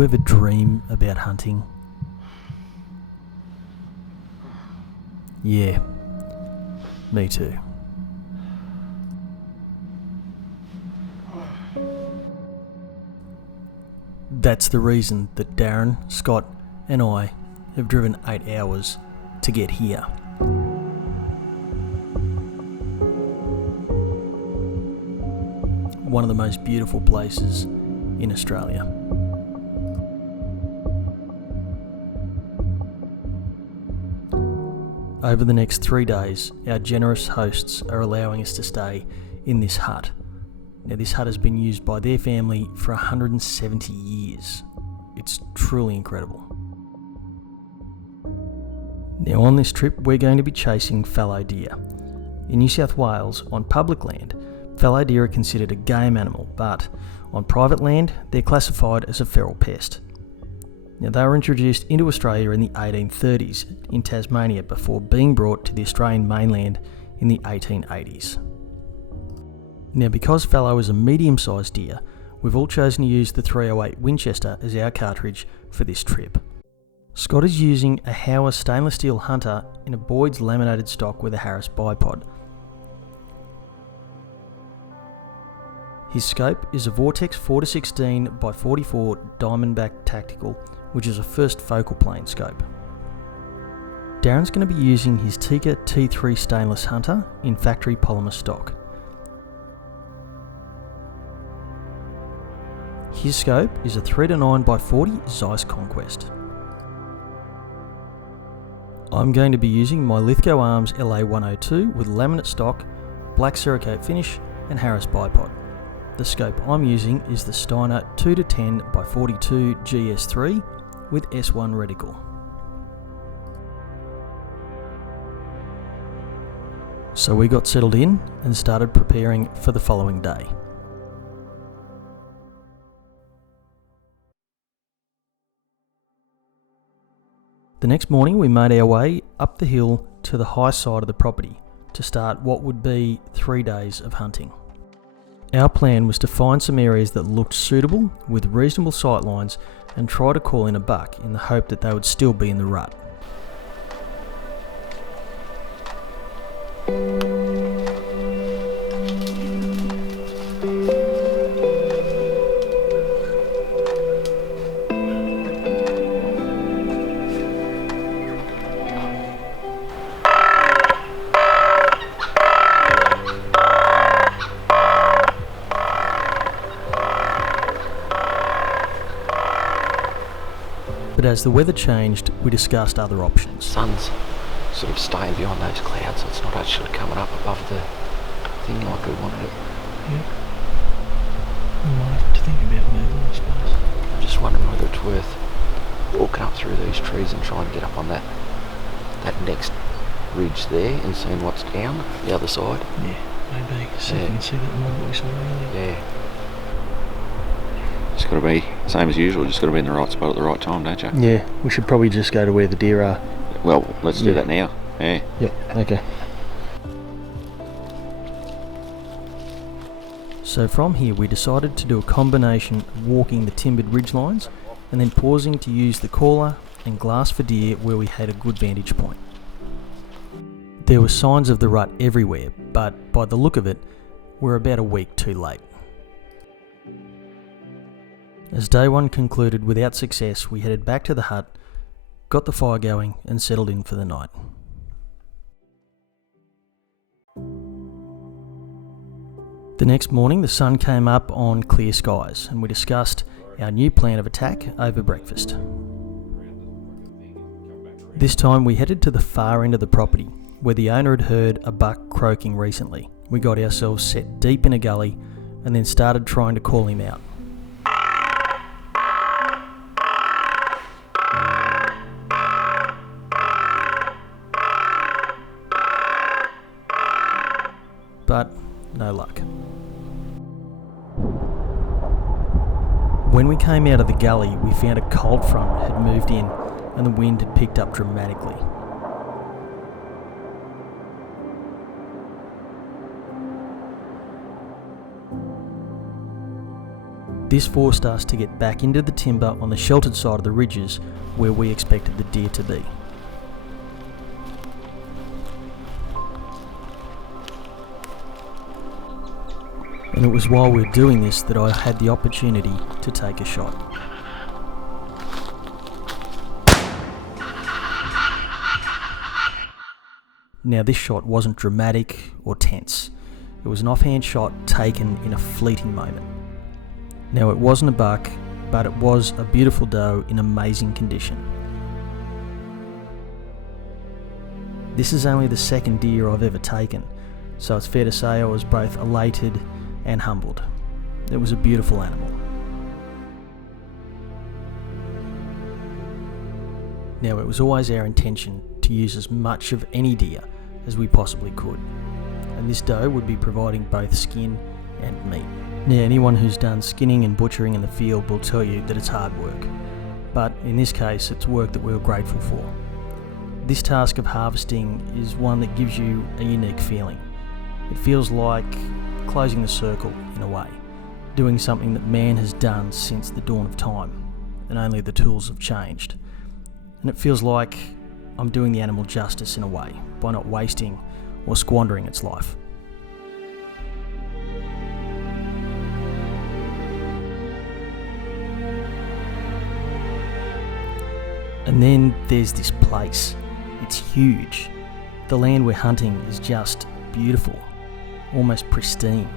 you ever dream about hunting? Yeah, me too. That's the reason that Darren, Scott and I have driven 8 hours to get here. One of the most beautiful places in Australia. Over the next 3 days, our generous hosts are allowing us to stay in this hut. Now, this hut has been used by their family for 170 years. It's truly incredible. Now, on this trip, we're going to be chasing fallow deer. In New South Wales, on public land, fallow deer are considered a game animal, but on private land, they're classified as a feral pest. Now, they were introduced into Australia in the 1830s in Tasmania before being brought to the Australian mainland in the 1880s. Now, because fallow is a medium-sized deer, we've all chosen to use the .308 Winchester as our cartridge for this trip. Scott is using a Hauer stainless steel hunter in a Boyd's laminated stock with a Harris bipod. His scope is a Vortex 4-16x44 Diamondback Tactical, which is a first focal plane scope. Darren's going to be using his Tikka T3 stainless hunter in factory polymer stock. His scope is a 3-9x40 Zeiss Conquest. I'm going to be using my Lithgow Arms LA102 with laminate stock, black Cerakote finish and Harris bipod. The scope I'm using is the Steiner 2-10x42 GS3 with S1 reticle. So we got settled in and started preparing for the following day. The next morning we made our way up the hill to the high side of the property to start what would be 3 days of hunting. Our plan was to find some areas that looked suitable with reasonable sight lines and try to call in a buck in the hope that they would still be in the rut. But as the weather changed, we discussed other options. Sun's sort of staying behind those clouds, so it's not actually coming up above the thing like we wanted it. Yeah. We might have to think about moving, I suppose. I'm just wondering whether it's worth walking up through these trees and trying to get up on that next ridge there and seeing what's down the other side. Yeah, maybe. So you can see that more that we saw earlier. Yeah. Just got to be, same as usual, just got to be in the right spot at the right time, don't you? Yeah, we should probably just go to where the deer are. Well, let's do that now. Yeah. Yep, okay. So from here we decided to do a combination of walking the timbered ridgelines and then pausing to use the caller and glass for deer where we had a good vantage point. There were signs of the rut everywhere, but by the look of it, we're about a week too late. As day one concluded without success, we headed back to the hut, got the fire going and settled in for the night. The next morning the sun came up on clear skies and we discussed our new plan of attack over breakfast. This time we headed to the far end of the property where the owner had heard a buck croaking recently. We got ourselves set deep in a gully and then started trying to call him out. But no luck. When we came out of the gully, we found a cold front had moved in and the wind had picked up dramatically. This forced us to get back into the timber on the sheltered side of the ridges where we expected the deer to be. And it was while we were doing this that I had the opportunity to take a shot. Now this shot wasn't dramatic or tense. It was an offhand shot taken in a fleeting moment. Now it wasn't a buck, but it was a beautiful doe in amazing condition. This is only the second deer I've ever taken, so it's fair to say I was both elated and humbled. It was a beautiful animal. Now it was always our intention to use as much of any deer as we possibly could, and this doe would be providing both skin and meat. Now anyone who's done skinning and butchering in the field will tell you that it's hard work, but in this case it's work that we were grateful for. This task of harvesting is one that gives you a unique feeling. It feels like closing the circle in a way, doing something that man has done since the dawn of time, and only the tools have changed. And it feels like I'm doing the animal justice in a way, by not wasting or squandering its life. And then there's this place. It's huge. The land we're hunting is just beautiful, almost pristine.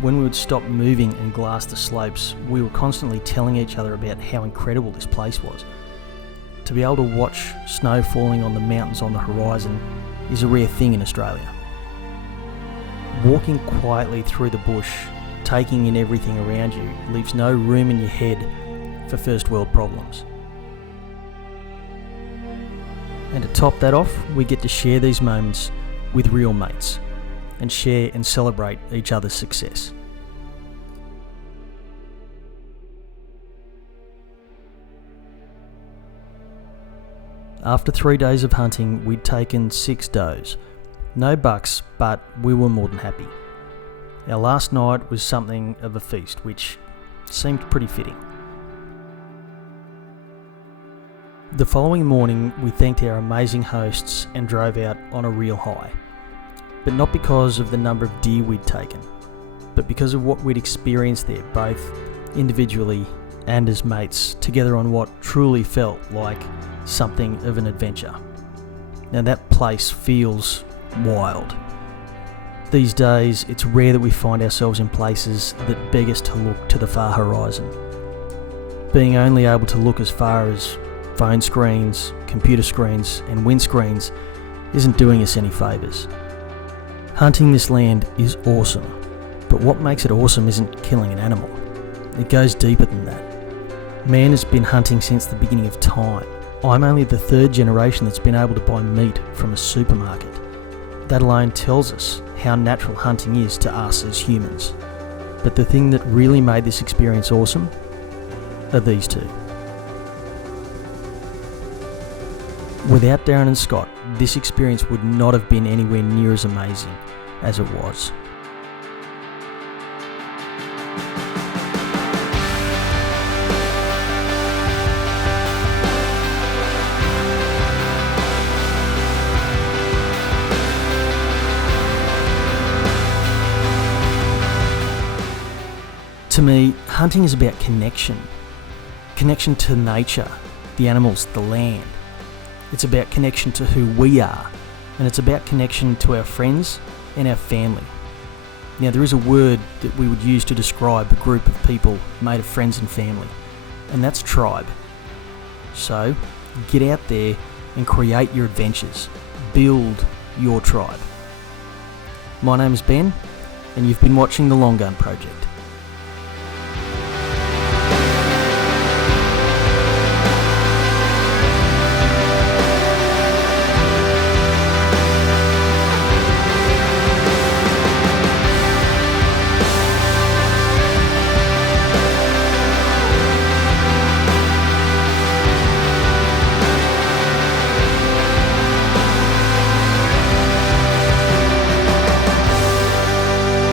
When we would stop moving and glass the slopes, we were constantly telling each other about how incredible this place was. To be able to watch snow falling on the mountains on the horizon is a rare thing in Australia. Walking quietly through the bush, taking in everything around you, leaves no room in your head for first world problems. And to top that off, we get to share these moments with real mates and share and celebrate each other's success. After 3 days of hunting, we'd taken 6 does. No bucks, but we were more than happy. Our last night was something of a feast, which seemed pretty fitting. The following morning, we thanked our amazing hosts and drove out on a real high. But not because of the number of deer we'd taken, but because of what we'd experienced there, both individually and as mates, together on what truly felt like something of an adventure. Now that place feels wild. These days, it's rare that we find ourselves in places that beg us to look to the far horizon. Being only able to look as far as phone screens, computer screens, and windscreens isn't doing us any favours. Hunting this land is awesome, but what makes it awesome isn't killing an animal. It goes deeper than that. Man has been hunting since the beginning of time. I'm only the 3rd generation that's been able to buy meat from a supermarket. That alone tells us how natural hunting is to us as humans. But the thing that really made this experience awesome are these two. Without Darren and Scott, this experience would not have been anywhere near as amazing as it was. To me, hunting is about connection. Connection to nature, the animals, the land. It's about connection to who we are, and it's about connection to our friends and our family. Now, there is a word that we would use to describe a group of people made of friends and family, and that's tribe. So, get out there and create your adventures. Build your tribe. My name is Ben, and you've been watching The Long Gun Project.